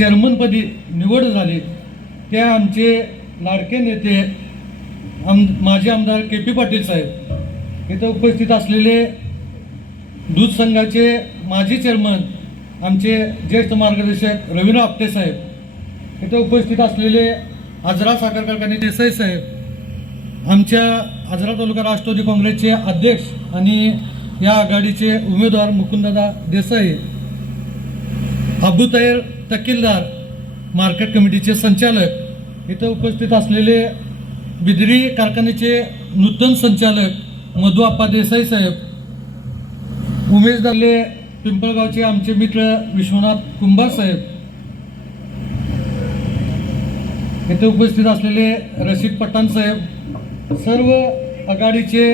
चेअरमनपदी निवड झाली. ते आमचे लाडके नेते आम माजी आमदार के पी पाटील साहेब. इथं उपस्थित असलेले दूध संघाचे माजी चेअरमन आमचे ज्येष्ठ मार्गदर्शक रवींद्र आपटे साहेब. इथं उपस्थित असलेले आजरा साखर कारखाने देसाई साहेब. आमच्या आजरा तालुका राष्ट्रवादी काँग्रेसचे अध्यक्ष आणि या आघाडीचे उमेदवार मुकुंददादा देसाई. अबुतैर तकीलदार मार्केट कमिटीचे संचालक इथं उपस्थित असलेले बिदरी कारखान्याचे नूतन संचालक मधु आप्पा देसाई साहेब उमेश दाले पिंपळगावचे आमचे मित्र विश्वनाथ कुंभार साहेब इथे उपस्थित असलेले रशीद पठाण साहेब सर्व आघाडीचे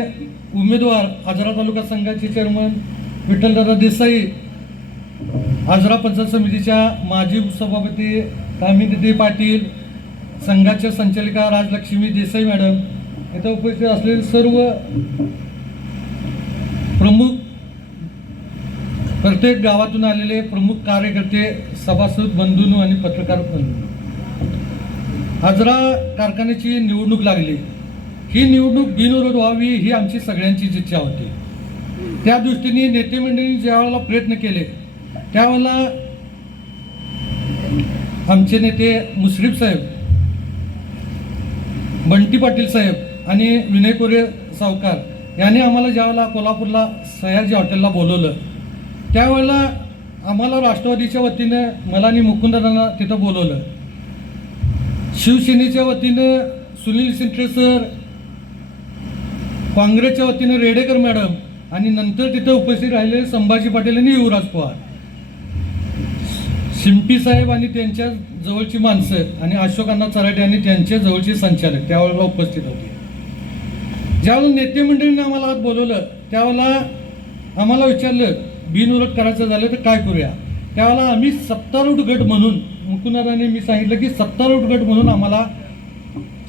उमेदवार हजारा तालुका संघाचे चेअरमन विठ्ठलदादा देसाई आजरा पंचायत समितीच्या माजी सभापती कामिनी पाटील संघाच्या संचालिका राजलक्ष्मी देसाई मॅडम इथं उपस्थित असलेले सर्व प्रमुख प्रत्येक गावातून आलेले प्रमुख कार्यकर्ते सभासद बंधून आणि पत्रकार बंधू आजरा कारखान्याची निवडणूक लागली. ही निवडणूक बिनविरोध व्हावी ही आमची सगळ्यांचीच इच्छा होती. त्या दृष्टीने नेते मंडळींनी ज्यावेळेला प्रयत्न केले त्यावेळेला आमचे नेते मुश्रीफ साहेब बंटी पाटील साहेब आणि विनय कोरे सावकार यांनी आम्हाला ज्यावेळेला कोल्हापूरला सयाजी हॉटेलला बोलवलं त्यावेळेला आम्हाला राष्ट्रवादीच्या वतीनं मला आणि मुकुंदांना तिथं बोलवलं. शिवसेनेच्या वतीनं सुनील सिंट्रे सर काँग्रेसच्या वतीनं रेडेकर मॅडम आणि नंतर तिथं उपस्थित राहिलेले संभाजी पाटील आणि युवराज पवार. शिंपी साहेब आणि त्यांच्या जवळची माणसं आणि अशोकांना चराटे आणि त्यांच्या जवळचे संचालक त्यावेळेला उपस्थित होते. ज्यावेळेला नेते मंडळींनी आम्हाला आज बोलवलं त्यावेळेला आम्हाला विचारलं बिनविरोध करायचं झालं तर काय करूया? त्यावेळेला आम्ही सत्तारूढ गट म्हणून मुकुंदराने मी सांगितलं की सत्तारूढ गट म्हणून आम्हाला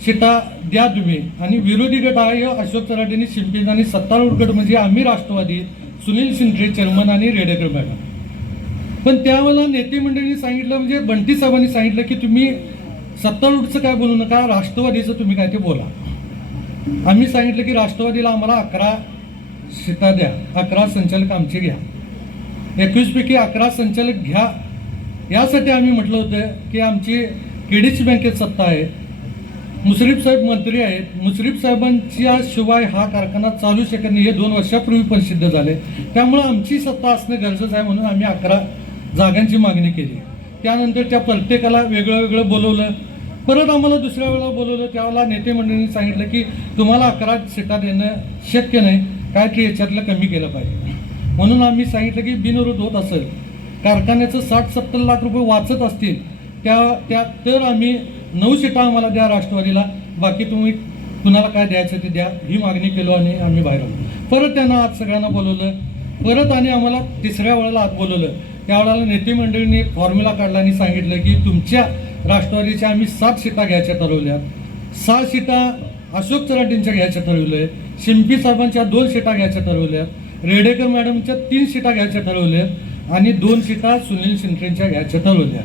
शिटा द्या तुम्ही. आणि विरोधी गट आहे अशोक चराटेंनी शिंपीज आणि सत्तारूढ गट म्हणजे आम्ही राष्ट्रवादी सुनील शिंदे चेअरमन आणि रेडेकर मॅडम. पण त्यावेळेला नेते मंडळींनी सांगितलं म्हणजे बंटी साहेबांनी सांगितलं की तुम्ही सत्तारूढचं काय बोलू नका राष्ट्रवादीचं तुम्ही काय ते बोला. आम्ही सांगितलं की राष्ट्रवादीला आम्हाला अकरा शिटा द्या अकरा संचालक आमचे घ्या. एकवीसपैकी अकरा संचालक घ्या. यासाठी आम्ही म्हटलं होतं की आमची केडीसी बँकेत सत्ता आहे मुश्रीफ साहेब मंत्री आहेत. मुश्रीफ साहेबांच्या शिवाय हा कारखाना चालू शकत नाही. हे दोन वर्षापूर्वी पण सिद्ध झाले. त्यामुळं आमची सत्ता असणं गरजेचं आहे म्हणून आम्ही अकरा जागांची मागणी केली. त्यानंतर त्या प्रत्येकाला वेगळं वेगळं बोलवलं. परत आम्हाला दुसऱ्या वेळेला बोलवलं. त्यावेळेला नेते मंडळींनी सांगितलं की तुम्हाला अकरा सीटा देणं शक्य नाही. काय की याच्यातलं कमी केलं पाहिजे. म्हणून आम्ही सांगितलं की बिनविरोध होत असेल कारखान्याचं साठ सत्तर लाख रुपये वाचत असतील त्या त्या तर आम्ही नऊ सीटा आम्हाला द्या राष्ट्रवादीला. बाकी तुम्ही कुणाला काय द्यायचं ते द्या. ही मागणी केलो आणि आम्ही बाहेर आलो. परत त्यांना आज सगळ्यांना बोलवलं. परत आणि आम्हाला तिसऱ्या वेळेला आत बोलवलं. त्यावेळेला नेते मंडळींनी एक फॉर्म्युला काढला आणि सांगितलं की तुमच्या राष्ट्रवादीच्या आम्ही सात सीटा घ्यायच्या ठरवल्या. सहा सीटा अशोक चराटींच्या घ्यायच्या ठरवल्या शिंपी साहेबांच्या दोन सीटा घ्यायच्या ठरवल्या रेडेकर मॅडमच्या तीन सीटा घ्यायच्या ठरवल्या आणि दोन सीटा सुनील शिंदेच्या घ्यायच्या ठरवल्या.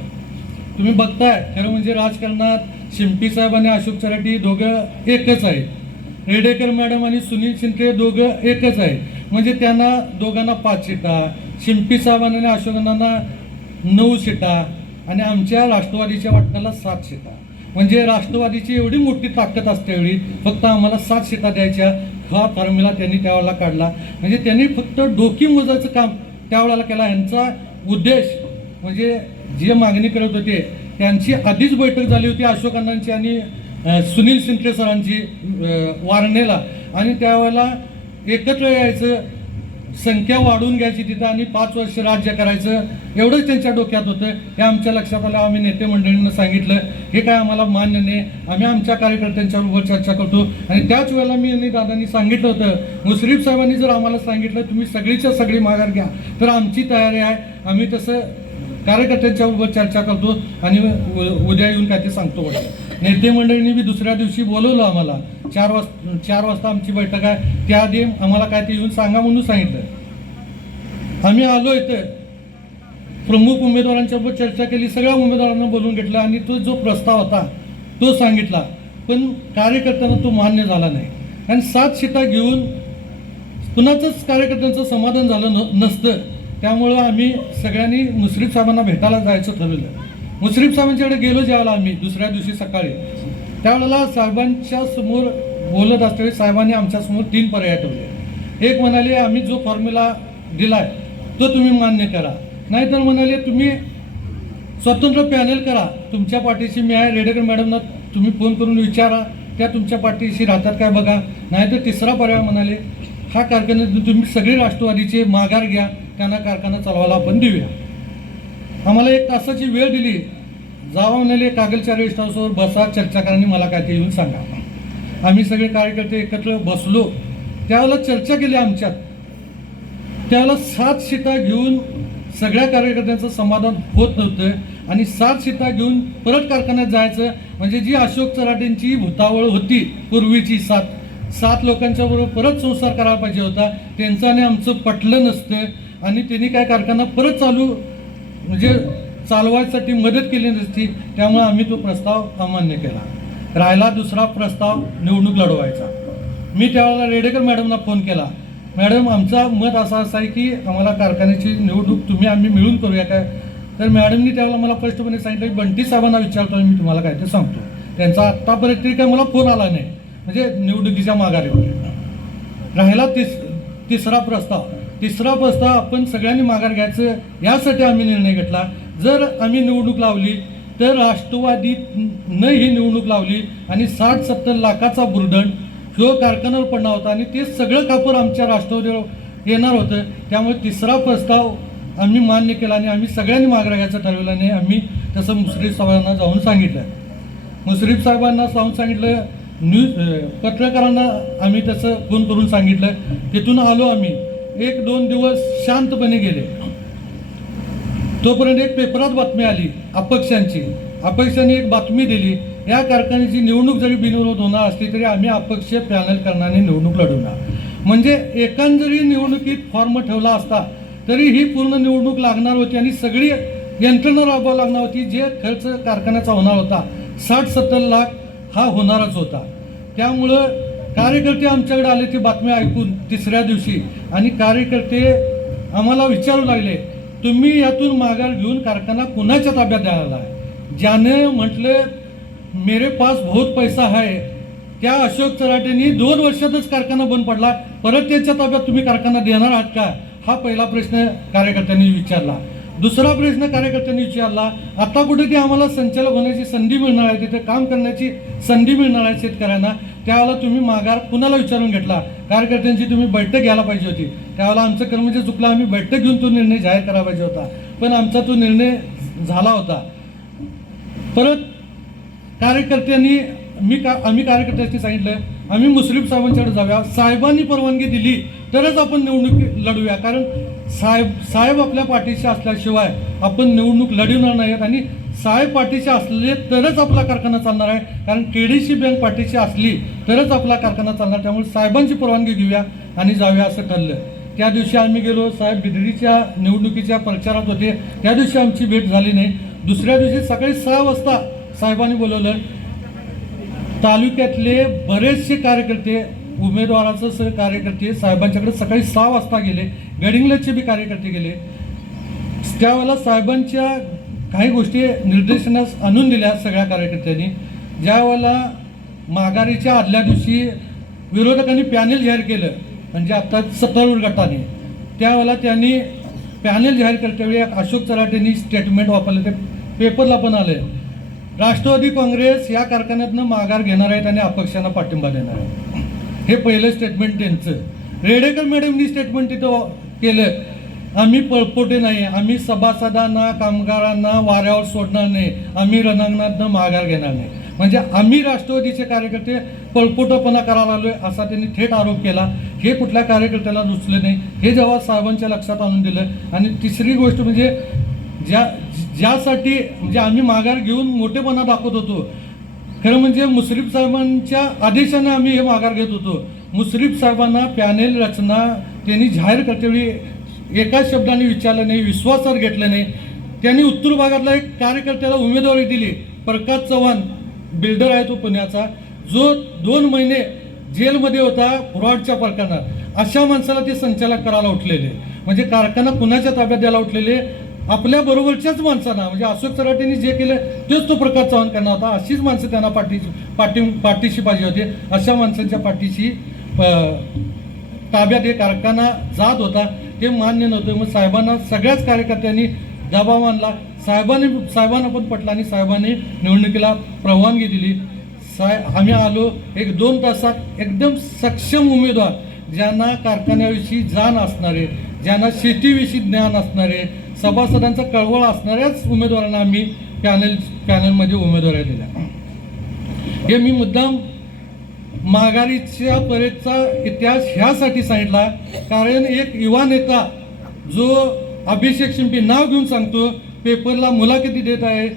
तुम्ही बघताय खरं म्हणजे राजकारणात शिंपी साहेब आणि अशोक चराटी दोघं एकच आहेत. रेडेकर मॅडम आणि सुनील शिंदे दोघं एकच आहे म्हणजे त्यांना दोघांना पाच सीटा शिंपी साहेबांना आणि अशोकांना नऊ सीटा आणि आमच्या राष्ट्रवादीच्या वाटण्याला सात सीटा. म्हणजे राष्ट्रवादीची एवढी मोठी ताकद असते एवढी फक्त आम्हाला सात सीटा द्यायच्या हा फॉर्म्युला त्यांनी त्यावेळेला काढला. म्हणजे त्यांनी फक्त डोकी मोजायचं काम त्यावेळेला केला. यांचा उद्देश म्हणजे जे मागणी करत होते त्यांची आधीच बैठक झाली होती अशोक आणि सुनील शिंदे सरांची वारणेला. आणि त्यावेळेला एकत्र यायचं संख्या वाढवून घ्यायची तिथं आणि पाच वर्ष राज्य करायचं एवढंच त्यांच्या डोक्यात होतं. हे आमच्या लक्षात आलं आम्ही नेते मंडळींना सांगितलं. हे काय आम्हाला मान्य नाही. आम्ही आमच्या कार्यकर्त्यांच्याबरोबर चर्चा करतो. आणि त्याच वेळेला मी आणि दादांनी सांगितलं होतं मुश्रीफ साहेबांनी जर आम्हाला सांगितलं तुम्ही सगळीच्या सगळी माघार घ्या. तर आमची तयारी आहे. आम्ही तसं कार्यकर्त्यांच्या चर्चा करतो आणि उ- उद्या येऊन काय ते सांगतो म्हटलं नेते मंडळींनी बी दुसऱ्या दिवशी बोलवलं आम्हाला. चार वाजता चार वाजता आमची बैठक आहे. त्याआधी आम्हाला काय ते येऊन सांगा म्हणून सांगितलं. आम्ही आलो इथं. प्रमुख उमेदवारांच्याबरोबर चर्चा केली. सगळ्या उमेदवारांना बोलून घेतलं आणि तो जो प्रस्ताव होता तो सांगितला. पण कार्यकर्त्यांना तो मान्य झाला नाही. आणि सात शिटा घेऊन कुणाचंच कार्यकर्त्यांचं समाधान झालं न नसतं. त्यामुळं आम्ही सगळ्यांनी मुश्रीफ साहेबांना भेटायला जायचं ठरवलं. मुश्रीफ साहेबांच्याकडे गेलो ज्यावेळेला आम्ही दुसऱ्या दिवशी सकाळी. त्यावेळेला साहेबांच्या समोर बोलत असताना साहेबांनी आमच्यासमोर तीन पर्याय ठेवले. एक म्हणाले आम्ही जो फॉर्म्युला दिलाय तो तुम्ही मान्य करा. नाहीतर म्हणाले तुम्ही स्वतंत्र पॅनल करा. तुमच्या पाठीशी मी आहे रेडेकर मॅडमना तुम्ही फोन करून विचारा. त्या तुमच्या पाठीशी राहतात काय बघा. नाहीतर तिसरा पर्याय म्हणाले हा कारखाना तुम्ही सगळे राष्ट्रवादीचे माघार घ्या. त्यांना कारखाना चालवायला आपण देऊया. आम्हाला एक तासाची वेळ दिली. जावा म्हणाले कागलच्या रेस्ट हाऊसवर बसा चर्चा करणे मला काय ते येऊन सांगा. आम्ही सगळे कार्यकर्ते एकत्र बसलो. त्यावेळेला चर्चा केली आमच्यात. त्यावेळेला सात शिटा घेऊन सगळ्या कार्यकर्त्यांचं समाधान होत नव्हतं आणि सात शिटा घेऊन परत कारखान्यात जायचं म्हणजे जी अशोक चराटेंची भूतावळ होती पूर्वीची सात सात लोकांच्या बरोबर परत संसार करायला पाहिजे होता त्यांचं आणि आमचं पटलं नसतं आणि त्यांनी काय कारखाना परत चालू म्हणजे चालवायसाठी मदत केली नसती त्यामुळे आम्ही तो प्रस्ताव अमान्य केला. राहिला दुसरा प्रस्ताव निवडणूक लढवायचा. मी त्यावेळेला रेडेकर मॅडमना फोन केला. मॅडम आमचा मत असा असं आहे की आम्हाला कारखान्याची निवडणूक तुम्ही आम्ही मिळून करूया काय? तर मॅडमनी त्यावेळेला मला स्पष्टपणे सांगितलं की बंटी साहेबांना विचारतो आणि मी तुम्हाला काय ते सांगतो. त्यांचा आत्तापर्यंत तरी काय मला फोन आला नाही. म्हणजे निवडणुकीच्या माघारीवर. राहिला तिस तिसरा प्रस्ताव. तिसरा प्रस्ताव आपण सगळ्यांनी माघार घ्यायचं यासाठी आम्ही निर्णय घेतला. जर आम्ही निवडणूक लावली तर राष्ट्रवादी न ही निवडणूक लावली आणि साठ सत्तर लाखाचा बुरदंड जो कारखान्यावर पडणार होता आणि ते सगळं कापूर आमच्या राष्ट्रवादीवर येणार होतं. त्यामुळे तिसरा प्रस्ताव आम्ही मान्य केला आणि आम्ही सगळ्यांनी माघार घ्यायचं ठरवलं आणि आम्ही तसं मुश्रीफ साहेबांना जाऊन सांगितलं. मुश्रीफ साहेबांना जाऊन सांगितलं न्यूज पत्रकारांना आम्ही तसं फोन करून सांगितलं. तिथून आलो आम्ही. एक दोन दिवस शांतपणे गेले. तोपर्यंत एक पेपरात बातमी आली अपक्षांची. अपक्षांनी एक बातमी दिली या कारखान्याची निवडणूक जरी बिनविरोध होणार असली तरी आम्ही अपक्ष पॅनल करणारे निवडणूक लढवणार. म्हणजे एकान जरी निवडणुकीत फॉर्म ठेवला असता तरी ही पूर्ण निवडणूक लागणार होती आणि सगळी यंत्रणा राबवावं लागणार होती. जे खर्च कारखान्याचा होणार होता साठ सत्तर लाख हा होणारच होता. त्यामुळं कार्यकर्ते आमच्याकडे आले ती बातमी ऐकून तिसऱ्या दिवशी. आणि कार्यकर्ते आम्हाला विचारू लागले तुम्ही यातून माघार घेऊन कारखाना कुणाच्या ताब्यात द्यायला आहे ज्याने म्हटलं मेरे पास बहुत पैसा आहे त्या अशोक चराटेंनी दोन वर्षातच कारखाना बंद पडला. परत त्याच्या ताब्यात तुम्ही कारखाना देणार आहात का? हा पहिला प्रश्न कार्यकर्त्यांनी विचारला. दुसरा प्रश्न कार्यकर्त्यांनी विचारला आता कुठे ते आम्हाला संचालक होण्याची संधी मिळणार आहे? तिथे काम करण्याची संधी मिळणार आहे शेतकऱ्यांना. त्यावेळेला तुम्ही माघार कुणाला विचारून घेतला. कार्यकर्त्यांची तुम्ही बैठक घ्यायला पाहिजे होती. त्यावेळेला आमचं कर्मचारी चुकला आम्ही बैठक घेऊन तो निर्णय जाहीर करायला पाहिजे होता. पण आमचा तो निर्णय झाला होता. परत कार्यकर्त्यांनी मी का आम्ही कार्यकर्त्यांनी सांगितलं आम्ही मुस्लिम साहेबांच्याकडे जाऊया साहेबांनी परवानगी दिली तरच आपण निवडणूक लढूया. कारण साहेब साहेब आपल्या पाठीशी असल्याशिवाय आपण निवडणूक लढवणार नाहीत आणि साहेब पाठीशी असले तरच आपला कारखाना चालणार आहे. कारण केडीसी बँक पाठीशी असली तरच आपला कारखाना चालणार. त्यामुळे साहेबांची परवानगी घेऊया आणि जाऊया असं ठरलं. त्या दिवशी आम्ही गेलो. साहेब बिदडीच्या निवडणुकीच्या प्रचारात होते. त्या दिवशी आमची भेट झाली नाही. दुसऱ्या दिवशी सकाळी सहा वाजता साहेबांनी बोलवलं तालुक्यातले बरेचसे कार्यकर्ते उमेदवाराचं सर कार्यकर्ते साहेबांच्याकडे सकाळी सहा वाजता गेले गडिंगलचे बी कार्यकर्ते गेले. त्यावेळेला साहेबांच्या काही गोष्टी निर्देशनास आणून दिल्या सगळ्या कार्यकर्त्यांनी. ज्यावेळेला माघारीच्या आदल्या दिवशी विरोधकांनी पॅनेल जाहीर केलं म्हणजे आता सत्तारूढ गटाने. त्यावेळेला त्यांनी पॅनेल जाहीर करतेवेळी अशोक चराटेंनी स्टेटमेंट वापरलं ते पेपरला पण आलं राष्ट्रवादी काँग्रेस या कारखान्यातनं माघार घेणार आहेत आणि अपक्षांना पाठिंबा देणार आहे हे पहिलं स्टेटमेंट त्यांचं. रेडेकर मॅडमनी स्टेटमेंट तिथं केलं आम्ही पळपोटे नाही आम्ही सभासदांना कामगारांना वाऱ्यावर सोडणार नाही आम्ही रणांगणातनं माघार घेणार नाही. म्हणजे आम्ही राष्ट्रवादीचे कार्यकर्ते पळपोटपणा करायला आलोय असा त्यांनी थेट आरोप केला. हे कुठल्या कार्यकर्त्याला रुचले नाही? हे जेव्हा साहेबांच्या लक्षात आणून दिलं. आणि तिसरी गोष्ट म्हणजे ज्या ज्यासाठी म्हणजे आम्ही माघार घेऊन मोठेपणा दाखवत होतो. खरं म्हणजे मुश्रीफ साहेबांच्या आदेशाने आम्ही हे माघार घेत होतो. मुश्रीफ साहेबांना पॅनेल रचना त्यांनी जाहीर करतेवेळी एका शब्दाने विचारलं नाही विश्वासावर घेतलं नाही. त्यांनी उत्तर भागातला एक कार्यकर्त्याला उमेदवारी दिली प्रकाश चव्हाण बिल्डर आहे तो पुण्याचा जो दोन महिने जेलमध्ये होता फ्रॉडच्या प्रकरणात अशा माणसाला ते संचालक करायला उठलेले. म्हणजे कारखाना कुणाच्या ताब्यात द्यायला उठलेले? आपल्या बरोबरच्याच माणसांना म्हणजे अशोक सराटेंनी जे केलं तेच तो प्रकार चव्हाण करणार होता. अशीच माणसं त्यांना पाठी पाठी पाठीशी पाहिजे होते. अशा माणसांच्या पाठीशी ताब्यात हे कारखाना जात होता. ते मान्य नव्हतं. मग साहेबांना सगळ्याच कार्यकर्त्यांनी दबाव आणला. साहेबांनी साहेबांना पण पटला आणि साहेबांनी निवडणुकीला परवानगी दिली. साहेब आम्ही आलो. एक दोन तासात एकदम सक्षम उमेदवार ज्यांना कारखान्याविषयी जाण असणारे ज्यांना शेतीविषयी ज्ञान असणारे सभासदांचा कळवळ असणाऱ्याच उमेदवारांना आम्ही पॅनल पॅनलमध्ये उमेदवाऱ्या दिल्या. हे मी मुद्दाम माघारीच्या परेडचा इतिहास ह्यासाठी सांगितला कारण एक युवा नेता जो अभिषेक शिंपी नाव घेऊन सांगतो पेपरला मुलाखती देत आहे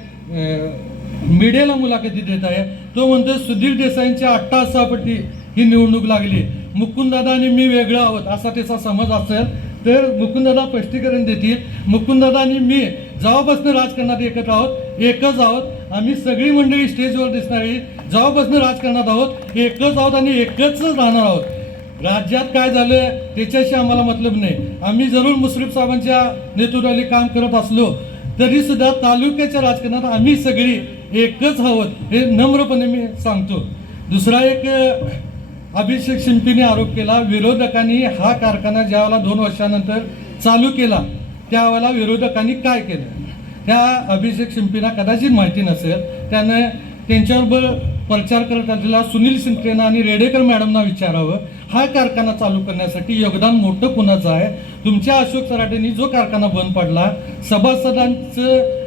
मीडियाला मुलाखती देत आहे तो म्हणतो सुधीर देसाईंच्या अठ्ठासापटी ही निवडणूक लागली. मुकुंददादा आणि मी वेगळं आहोत असा त्याचा समज असेल तर मुकुंददा स्पष्टीकरण देतील मुकुंददा आणि मी जेव्हापासून राजकारणात एकत्र आहोत एकच आहोत. आम्ही सगळी मंडळी स्टेजवर दिसणारी जेव्हापासून राजकारणात आहोत एकच आहोत आणि एकच राहणार आहोत. राज्यात काय झालं त्याच्याशी आम्हाला मतलब नाही. आम्ही जरूर मुश्रीफ साहेबांच्या नेतृत्वाली काम करत असलो तरी सुद्धा तालुक्याच्या राजकारणात आम्ही सगळी एकच आहोत हे नम्रपणे मी सांगतो. दुसरा एक अभिषेक शिंपीने आरोप केला विरोधकांनी हा कारखाना ज्यावेळेला दोन वर्षानंतर चालू केला त्यावेळेला विरोधकांनी काय केलं? त्या अभिषेक शिंपीना कदाचित माहिती नसेल त्यानं त्यांच्याबरोबर प्रचार करत असलेला सुनील शिंपेना आणि रेडेकर मॅडमना विचारावं हा कारखाना चालू करण्यासाठी योगदान मोठं कुणाचं आहे? तुमच्या अशोक सराटेंनी जो कारखाना बंद पडला सभासदांचं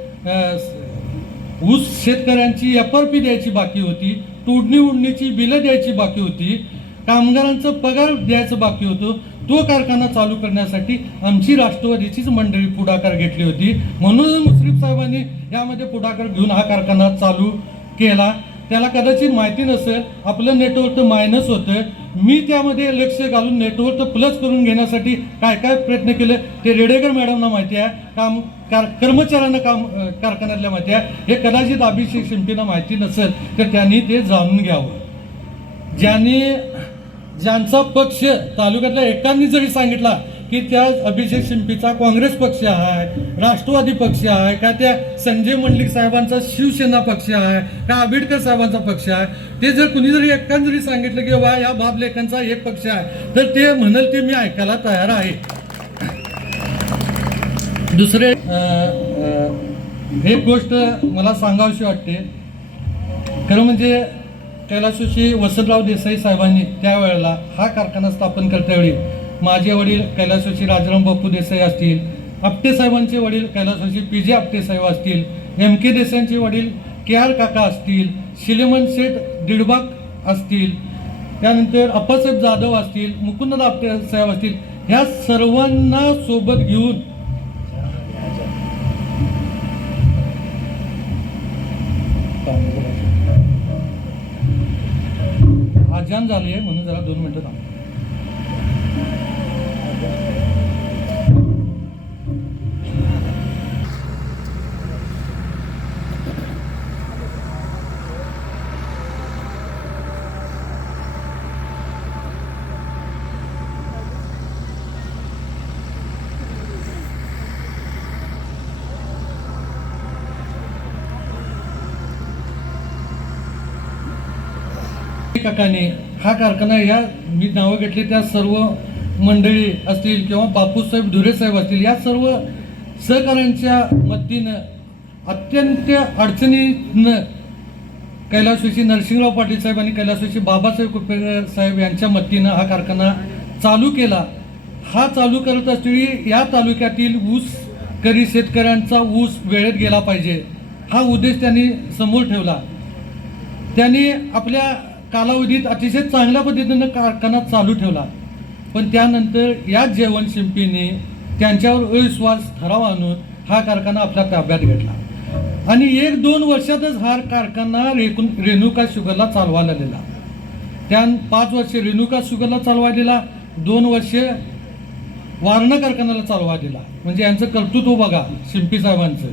ऊस शेतकऱ्यांची एफ आर पी द्यायची बाकी होती तोडणी उडणीची बिलं द्यायची बाकी होती कामगारांचं पगार द्यायचं बाकी होतं. तो कारखाना चालू करण्यासाठी आमची राष्ट्रवादीचीच मंडळी पुढाकार घेतली होती. म्हणून मुश्रीफ साहेबांनी यामध्ये पुढाकार घेऊन हा कारखाना चालू केला. त्याला कदाचित माहिती नसेल आपलं नेटवर्क मायनस होतं. मी त्यामध्ये लक्ष घालून नेटवर्क प्लस करून घेण्यासाठी काय काय प्रयत्न केले ते रेडेकर मॅडमना माहिती आहे. काम कार कर्मचाऱ्यांना काम कारखान्यातल्या माहिती आहे. हे कदाचित अभिषेक शिंपीना माहिती नसेल तर त्यांनी ते जाणून घ्यावं. ज्यांनी ज्यांचा पक्ष तालुक्यातल्या एकांनी जरी सांगितला की त्या अभिषेक शिंपीचा काँग्रेस पक्ष आहे राष्ट्रवादी पक्ष आहे का त्या संजय मंडलिक साहेबांचा शिवसेना पक्ष आहे का आंबेडकर साहेबांचा पक्ष आहे ते जर कुणी जरी एकान जरी सांगितलं की वा या बाब लेखांचा एक पक्ष आहे तर ते म्हणाल ते मी ऐकायला तयार आहे. दुसरे एक गोष्ट मला सांगावीशी वाटते. खरं म्हणजे कैलासोशी वसंतराव देसाई साहेबांनी त्यावेळेला हा कारखाना स्थापन करतेवेळी माझे वडील कैलासोशी राजाराम बापू देसाई असतील आपटे साहेबांचे वडील कैलासोशी पी जे आपटे साहेब असतील एम के देसाईंचे वडील के आर काका असतील शिलेमन शेठ दिडबाग असतील त्यानंतर अप्पासाहेब जाधव असतील मुकुंद आपटे साहेब असतील ह्या सर्वांना सोबत घेऊन आजान झाली आहे म्हणून जरा दोन मिनटं थांब. काकाने. हा कारखाना या मी नावं घेतली त्या सर्व मंडळी असतील किंवा बापूसाहेब धुरे साहेब असतील या सर्व सहकाऱ्यांच्या मदतीनं अत्यंत अडचणीनं कैलासोशी नरसिंहराव पाटील साहेब आणि कैलासोशी बाबासाहेब कुपेकर साहेब यांच्या मदतीनं हा कारखाना चालू केला. हा चालू करत असलेली या तालुक्यातील ऊस करी शेतकऱ्यांचा ऊस वेळेत गेला पाहिजे. हा उद्देश त्यांनी समोर ठेवला. त्यांनी आपल्या कालावधीत अतिशय चांगल्या पद्धतीनं कारखाना चालू ठेवला. पण त्यानंतर याच जेवण शिंपीने त्यांच्यावर अविश्वास ठराव आणून हा कारखाना आपल्या ताब्यात घेतला. आणि एक दोन वर्षातच हा कारखाना रेकून रेणुका शुगरला चालवायला दिला त्या पाच वर्षे रेणुका शुगरला चालवा दिला दोन वर्षे वारणा कारखान्याला चालवा दिला. म्हणजे यांचं कर्तृत्व बघा शिंपी साहेबांचं.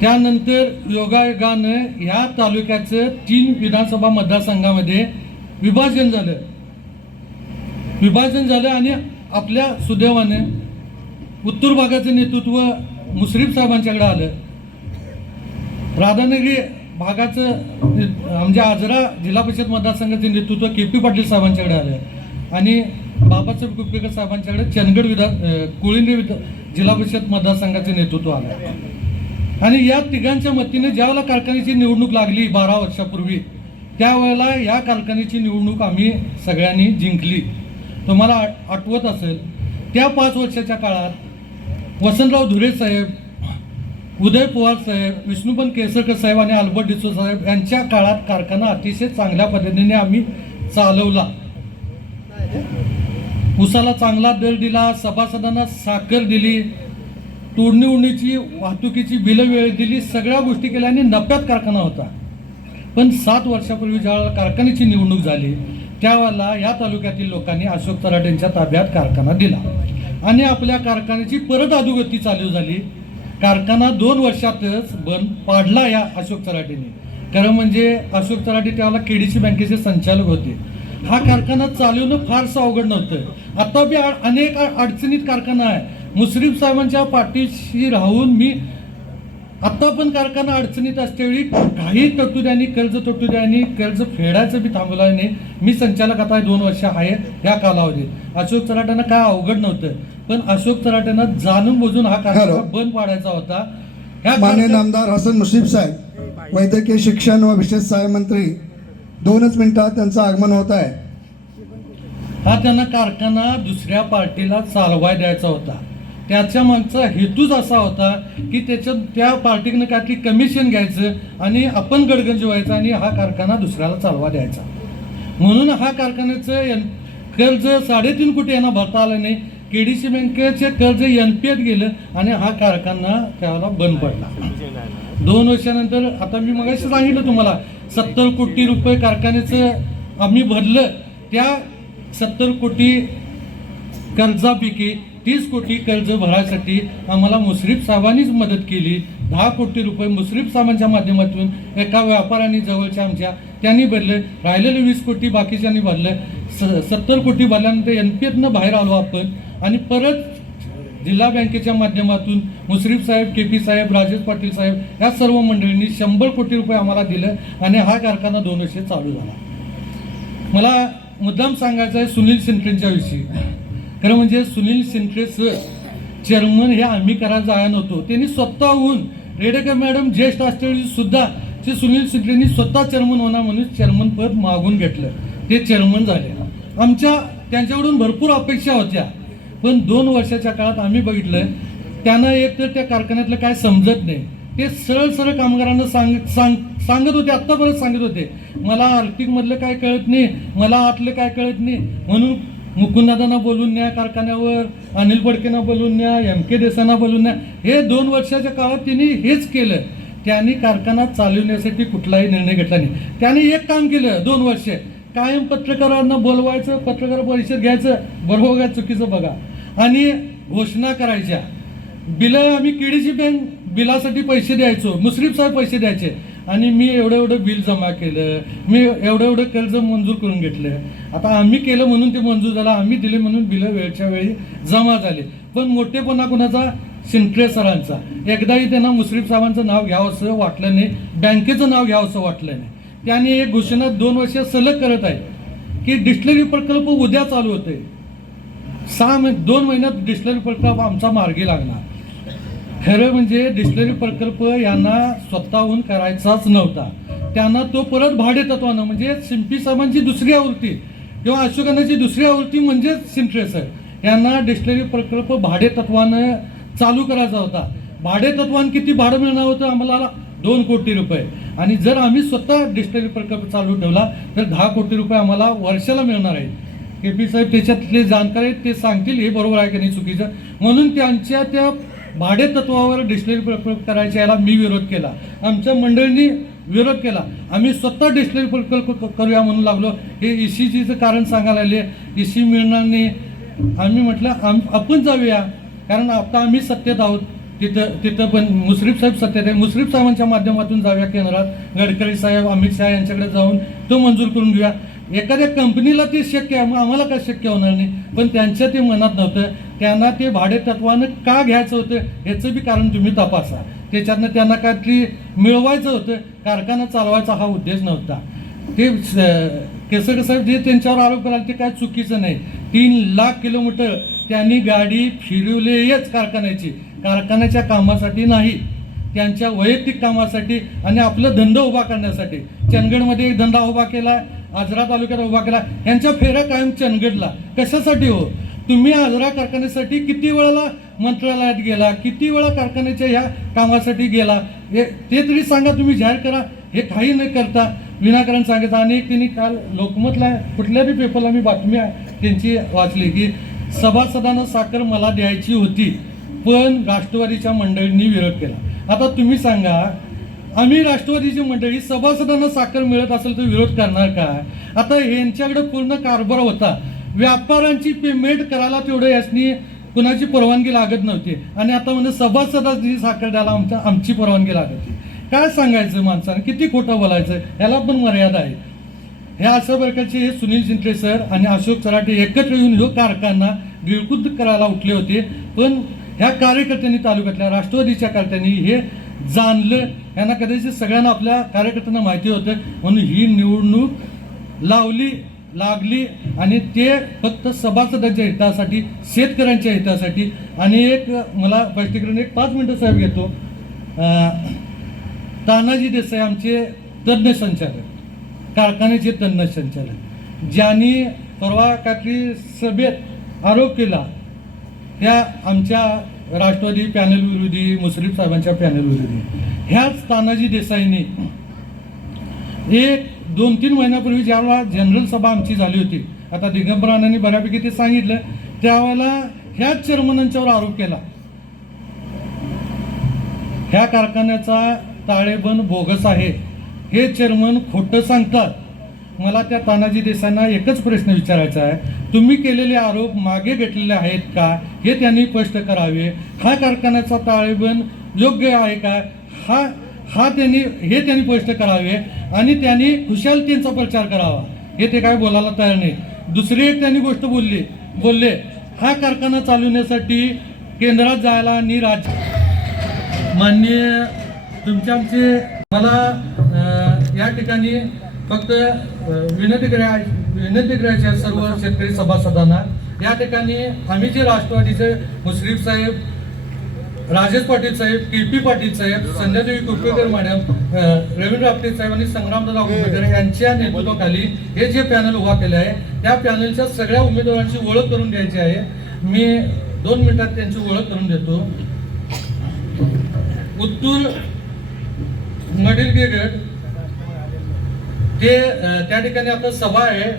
त्यानंतर योगायोगानं ह्या तालुक्याचं तीन विधानसभा मतदारसंघामध्ये विभाजन झालं. विभाजन झालं आणि आपल्या सुदैवाने उत्तर भागाचं नेतृत्व मुश्रीफ साहेबांच्याकडे आलं. राधानगरी भागाचं म्हणजे आजरा जिल्हा परिषद मतदारसंघाचे नेतृत्व के पी पाटील साहेबांच्याकडे आलं. आणि बाबासाहेब कुपेकर साहेबांच्याकडे चंदगड विधान कुळिंदे कुळिंदी विधा जिल्हा परिषद मतदारसंघाचे नेतृत्व आलं. आणि या तिघांच्या मतीने ज्यावेळेला कारखान्याची निवडणूक लागली बारा वर्षापूर्वी त्यावेळेला या कारखान्याची निवडणूक आम्ही सगळ्यांनी जिंकली. तुम्हाला आठ- आठवत असेल त्या पाच वर्षाच्या काळात वसंतराव धुरे साहेब उदय पवार साहेब विष्णुपंत केसरकर साहेब आणि अल्बर्ट डिसो साहेब यांच्या काळात कारखाना अतिशय चांगल्या पद्धतीने आम्ही चालवला. उसाला चांगला दर दिला सभासदांना साखर दिली तोडणी उडणीची वाहतुकीची बिलं वेळ दिली सगळ्या गोष्टी केल्या आणि नफ्यात कारखाना होता. पण सात वर्षापूर्वी ज्यावेळेला कारखान्याची निवडणूक झाली त्यावेळेला या तालुक्यातील लोकांनी अशोक तराटेंच्या ताब्यात कारखाना दिला. आणि आपल्या कारखान्याची परत अधोगती चालू झाली. कारखाना दोन वर्षातच बंद पाडला या अशोक तराटेने. खरं म्हणजे अशोक तराटे त्यावेळेला केडीसी बँकेचे संचालक होते. हा कारखाना चालवणं फारसं अवघड नव्हतं. आता बी अनेक अडचणीत कारखाना आहे. मुश्रीफ साहेबांच्या पाठीशी राहून मी आता पण कारखाना अडचणीत असतेवेळी काही तरतुद्यांनी कर्ज तरतुद्यांनी कर्ज फेडायचं बी थांबवलं नाही. मी संचालक आता दोन वर्ष आहे या कालावधीत. अशोक चराट्यांना काय अवघड नव्हतं. पण अशोक चराट्यांना जाणून बुजून हा कारखाना. बंद पाडायचा होता. ह्या मान्य नामदार हसन मुश्रीफ साहेब वैद्यकीय शिक्षण व विशेष सहाय्य मंत्री दोनच मिनिटात त्यांचं आगमन होत आहे. हा त्यांना कारखाना दुसऱ्या पार्टीला चालवाय द्यायचा होता. त्याच्या मागचा हेतूच असा होता की त्याच्यात त्या पार्टीनं काहीतरी कमिशन घ्यायचं आणि आपण गडगंज व्हायचं आणि हा कारखाना दुसऱ्याला चालवा द्यायचा. म्हणून हा कारखान्याचं एन कर्ज साडेतीन कोटी यांना भरता आलं नाही. के डी सी बँकेचे कर्ज एन पी एत गेलं आणि हा कारखाना त्याला बंद पडला. दोन वर्षानंतर आता मी मगाशी सांगितलं तुम्हाला सत्तर कोटी रुपये कारखान्याचं आम्ही भरलं त्या सत्तर कोटी कर्जापैकी तीस कोटी कर्ज भरायसाठी आम्हाला मुश्रीफ साहेबांनीच मदत केली. दहा कोटी रुपये मुश्रीफ साहेबांच्या माध्यमातून एका व्यापाऱ्यांनी जवळच्या आमच्या त्यांनी भरले. राहिलेले वीस कोटी बाकीच्यांनी भरलं. स सत्तर कोटी भरल्यानंतर एन पी एतनं बाहेर आलो आपण. आणि परत जिल्हा बँकेच्या माध्यमातून मुश्रीफ साहेब के पी साहेब राजेश पाटील साहेब या सर्व मंडळींनी शंभर कोटी रुपये आम्हाला दिलं आणि हा कारखाना दोन वर्षे चालू झाला. मला मुद्दाम सांगायचं आहे सुनील सिंटरेंच्या विषयी. खरं म्हणजे सुनील सिंटरे सर चेअरमन हे आम्ही करायला जाया नव्हतो. त्यांनी स्वतःहून रेडेकर मॅडम ज्येष्ठ असल्यावेळी सुद्धा ते सुनील सिंटरेंनी स्वतः चेअरमन होणार म्हणून चेअरमन पद मागून घेतलं. ते चेअरमन झाले. आमच्या त्यांच्याकडून भरपूर अपेक्षा होत्या. पण दोन वर्षाच्या काळात आम्ही बघितलं त्यांना एक तर त्या कारखान्यातलं काय समजत नाही. ते सरळ सरळ कामगारांना सांग सांग सांगत होते आत्तापर्यंत सांगत होते. मला आर्थिकमधलं काय कळत नाही मला आतलं काय कळत नाही. म्हणून मुकुंदादांना बोलून न्या कारखान्यावर अनिल बडकेंना बोलून न्या एम के देसांना बोलून न्या. हे दोन वर्षाच्या काळात त्यांनी हेच केलं. त्यांनी कारखाना चालवण्यासाठी कुठलाही निर्णय घेतला नाही. त्यांनी एक काम केलं दोन वर्ष. कायम पत्रकारांना बोलवायचं पत्रकार परिषद घ्यायचं बरोबर काय चुकीचं बघा. आणि घोषणा करायच्या. बिलं आम्ही केडीची बँक बिलासाठी पैसे द्यायचो मुश्रीफ साहेब पैसे द्यायचे. आणि मी एवढं एवढं बिल जमा केलं मी एवढं एवढं कर्ज मंजूर करून घेतलं. आता आम्ही केलं म्हणून ते मंजूर झालं आम्ही दिले म्हणून बिलं वेळच्या वेळी जमा झाले. पण मोठेपणा कुणाचा सिंट्रे सरांचा एकदाही त्यांना मुश्रीफ साहेबांचं नाव घ्यावंसं वाटलं नाही बँकेचं नाव घ्यावंसं वाटलं नाही. त्यांनी एक घोषणा दोन वर्ष सलग करत आहे की डिस्टलरी प्रकल्प उद्या चालू होते सहा दोन महिन्यात डिस्टलरी प्रकल्प आमचा मार्गी लागणार. खरं म्हणजे डिस्टलरी प्रकल्प यांना स्वतःहून करायचाच नव्हता. त्यांना तो परत भाडेतत्वानं म्हणजे शिंपी साहेबांची दुसरी आवृत्ती किंवा अशोकांची दुसरी आवृत्ती म्हणजेच सिंट्रेसर यांना डिस्टलरी प्रकल्प भाडेतत्वानं चालू करायचा होता. भाडेतत्वानं किती भाडं मिळणार होतं? आम्हाला दोन कोटी रुपये. आणि जर आम्ही स्वतः डिस्टलरी प्रकल्प चालू ठेवला तर दहा कोटी रुपये आम्हाला वर्षाला मिळणार आहे के पी साहेब त्याच्यातले जाणकार आहेत ते सांगतील हे बरोबर आहे की नाही चुकीचं? म्हणून त्यांच्या त्या भाडे तत्वावर प्रकल्प करायच्या याला मी विरोध केला. आमच्या मंडळींनी विरोध केला. आम्ही स्वतः डिक्शनरी प्रकल्प क- करूया म्हणून लागलो. हे इसीजीचं कारण सांगायला आले ई सी मिळणार नाही आम्ही म्हटलं आम आपण जाऊया. कारण आता आम्ही सत्तेत आहोत. तिथं तिथं पण मुश्रीफ साहेब सत्तेत आहे. मुश्रीफ साहेबांच्या माध्यमातून जाऊया केंद्रात. गडकरी साहेब अमित शहा यांच्याकडे जाऊन तो मंजूर करून घेऊया. एखाद्या कंपनीला ते शक्य आहे मग आम्हाला काय शक्य होणार नाही. पण त्यांच्या ते मनात नव्हतं. त्यांना ते भाडेतत्वानं का घ्यायचं होतं ह्याचं बी कारण तुम्ही तपासा. त्याच्यातनं त्यांना काहीतरी मिळवायचं होतं. कारखाना चालवायचा हा उद्देश नव्हता. ते स- केसरकर साहेब जे त्यांच्यावर आरोप कराल ते काय चुकीचं नाही. तीन लाख किलोमीटर त्यांनी गाडी फिरवलीच कारखान्याची. कारखान्याच्या कामासाठी नाही. त्यांच्या वैयक्तिक कामासाठी आणि आपलं धंदा उभा करण्यासाठी. चंदगडमध्ये एक धंदा उभा केला आजरा तालुक्यात उभा केला. यांच्या फेऱ्या कायम चंदगडला. कशासाठी हो? तुम्ही आजरा कारखान्यासाठी किती वेळाला मंत्रालयात गेला? किती वेळा कारखान्याच्या ह्या कामासाठी गेला? हे ते तरी सांगा तुम्ही जाहीर करा. हे काही न करता विनाकारण सांगितलं आणि त्यांनी काल लोकमतला कुठल्या बी पेपरला मी बातमी त्यांची वाचली की सभासदांना साखर मला द्यायची होती पण राष्ट्रवादीच्या मंडळींनी विरोध केला. आता तुम्ही सांगा आम्ही राष्ट्रवादीची मंडळी सभासदांना साखर मिळत असेल तर विरोध करणार का? आता यांच्याकडे पूर्ण कारभार होता. व्यापाऱ्यांची पेमेंट करायला तेवढं यासनी कुणाची परवानगी लागत नव्हती. आणि आता म्हणजे सभासदाची साखर द्यायला आमच्या आमची परवानगी लागत होती. काय सांगायचं माणसानं किती खोटं बोलायचं? याला पण मर्यादा आहे. हे अशा प्रकारचे हे सुनील जिंत्रे सर आणि अशोक सराटे एकत्र येऊन जो कारखाना गिळकुद करायला उठले होते. पण ह्या कार्यकर्त्यांनी तालुक्यातल्या राष्ट्रवादीच्या कार्यकर्त्यांनी हे जाणलं. यांना कदाचित सगळ्यांना आपल्या कार्यकर्त्यांना माहिती होतं. म्हणून ही निवडणूक लावली लागली आणि ते फक्त सभासदांच्या हितासाठी शेतकऱ्यांच्या हितासाठी. आणि एक मला स्पष्टीकरण एक पाच मिनटं साहेब घेतो. तानाजी देसाई आमचे तज्ज्ञ संचालक कारखान्याचे तज्ज्ञ संचालक ज्यांनी परवा कात्री सभेत आरोप केला ह्या आमच्या राष्ट्रवादी पॅनल विरोधी मुश्रीफ साहेबांच्या पॅनल विरोधी ह्याच तानाजी देसाईंनी एक दोन तीन महिन्यापूर्वी ज्यावेळेला जनरल सभा आमची झाली होती आता दिगंबर अण्णांनी बऱ्यापैकी ते सांगितलं त्यावेळेला ह्याच चेअरमनांच्यावर आरोप केला. ह्या कारखान्याचा ताळेबंद बोगस आहे हे चेअरमन खोटं सांगतात. मला त्या तानाजी देसाईंना एकच प्रश्न विचारायचा आहे. तुम्ही केलेले आरोप मागे घेतलेले आहेत का? हे त्यांनी स्पष्ट करावे. हा कारखान्याचा ताळेबंद योग्य आहे का? हा हा त्यांनी हे त्यांनी स्पष्ट करावे आणि त्यांनी खुशालतेचा प्रचार करावा. हे ते काय बोलायला तयार नाही दुसरी एक त्यांनी गोष्ट बोलली बोलले हा कारखाना चालवण्यासाठी केंद्रात जायला आणि राज्य माननीय तुमच्या आमचे मला या ठिकाणी फक्त विनंती करा विनंती करायची सर्व शेतकरी सभासदांना. या ठिकाणी आम्ही जे राष्ट्रवादीचे मुश्रीफ साहेब राजेश पाटील साहेब के पी पाटील साहेब संध्यादेवी कुरपेकर मॅडम रवींद्र आपटे साहेब आणि संग्रामदादा कुरपेकर यांच्या नेतृत्वाखाली हे जे पॅनल उभा केले आहे त्या पॅनलच्या सगळ्या उमेदवारांची ओळख करून द्यायची आहे. मी दोन मिनिटात त्यांची ओळख करून देतो. उत्तूर मडिलगे गट ते त्या ठिकाणी आपलं सभा आहे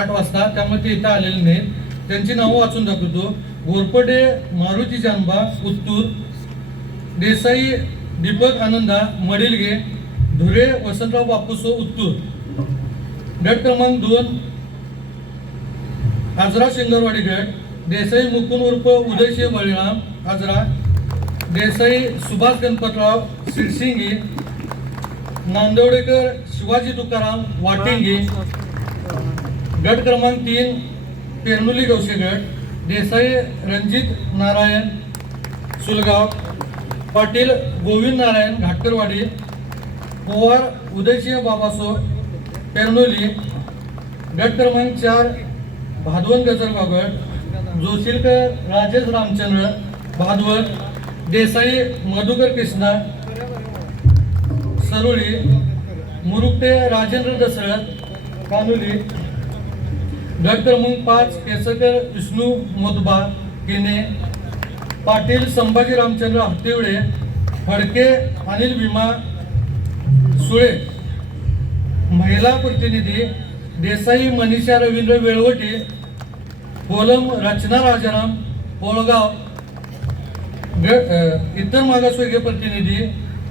आठ वाजता. त्यामुळे ते इथं आलेले नाहीत. त्यांची नावं वाचून दाखवतो. घोरपडे मारुती जानबा उत्तूर देसाई दीपक आनंदा मडिलगे धुरे वसंतराव बापूसो उत्तूर. गट क्रमांक दोन आजरा शिंगरवाडी गट देसाई मुकुंद उर्फ उदयसिंह बळीराम आजरा देसाई सुभाष गणपतराव सिरसिंगी नांदवडेकर शिवाजी तुकाराम वाटिंगे गट क्रमांक तीन पेरनुली गवसे गट देसाई रणजित नारायण सुलगाव पाटील गोविंद नारायण घाटकरवाडी पोवार उदयसिंह बाबासो पेरनोली गट क्रमांक चार भादवन गजर गट जोशीलकर राजेश रामचंद्र भादवड देसाई मधुकर कृष्णा सरोळी मुरुकटे राजेंद्र दसरथ कानुली गट क्रमांक पाच केसकर विष्णू मोदबा केने पाटील संभाजी रामचंद्र हत्तिवडे फडके अनिल भीमा सुळे महिला प्रतिनिधी देसाई मनीषा रवींद्र वेळवटे कोलम रचना राजाराम पोळगाव इतर मागासवर्गीय प्रतिनिधी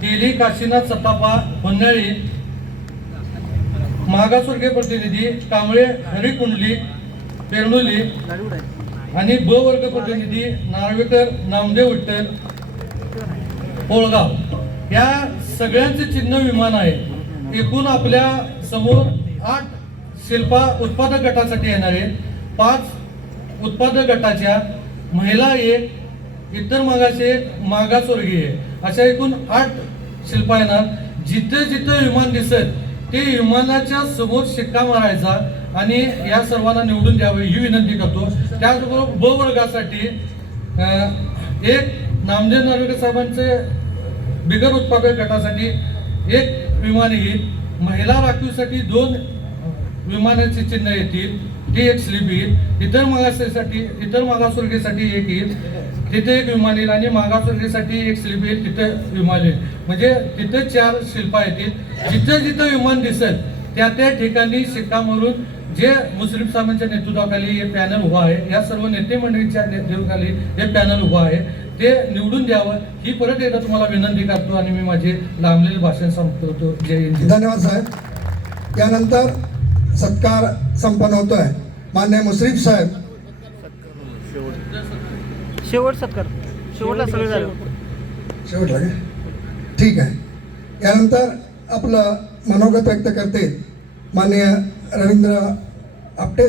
तेली काशीनाथ सतापा होन्याळी मागासवर्गीय प्रतिनिधी कांबळे हरिकुंडली पेरणुली आणि ब वर्ग प्रतिनिधी नार्वेकर नामदेव विठ्ठल पोळगाव या सगळ्यांचे चिन्ह विमान आहे. एकूण आपल्यासमोर आठ शिल्पा उत्पादक गटासाठी येणारे पाच उत्पादक गटाच्या महिला एक इतर मागाचे एक मागासवर्गीय अशा एकूण आठ शिल्पा येणार जिथं जिथं विमान दिसत ते विमानाच्या समोर शिक्का मारायचा आणि या सर्वांना निवडून द्यावे ही विनंती करतो. त्याचबरोबर ब वर्गासाठी एक नामदेव नार्वेकर साहेबांचे बिगर उत्पादक गटासाठी एक विमान येईल महिला राखीवसाठी दोन विमानाचे चिन्ह येतील. ती एक स्लिप येईल. इतर मागाससाठी इतर मागासवर्गीसाठी एक येईल. तिथे एक विमान येईल आणि मागासवर्गीसाठी एक स्लिप येईल तिथे विमान येईल म्हणजे तिथे चार शिल्पा येतील जिथं जिथं विमान दिसेल त्या त्या ठिकाणी शिक्का मारून जे मुस्लिम साहेबांच्या नेतृत्वाखाली हे पॅनल उभा आहे या सर्व नेते मंडळीच्या नेतृत्वाखाली हे पॅनल उभं आहे. ते निवडून द्यावं. ही परत एकदा तुम्हाला विनंती करतो आणि मी माझे लांबलेले भाषण संपवतो. जय हिंद. धन्यवाद साहेब. यानंतर सत्कार संपन्न होतोय. मान्य मुश्रीफ साहेब. शेवट सत्कार. शेवटला सगळं झालं. शेवटला. काय? ठीक आहे. यानंतर आपलं मनोगत व्यक्त करते माननीय रवींद्र आपटे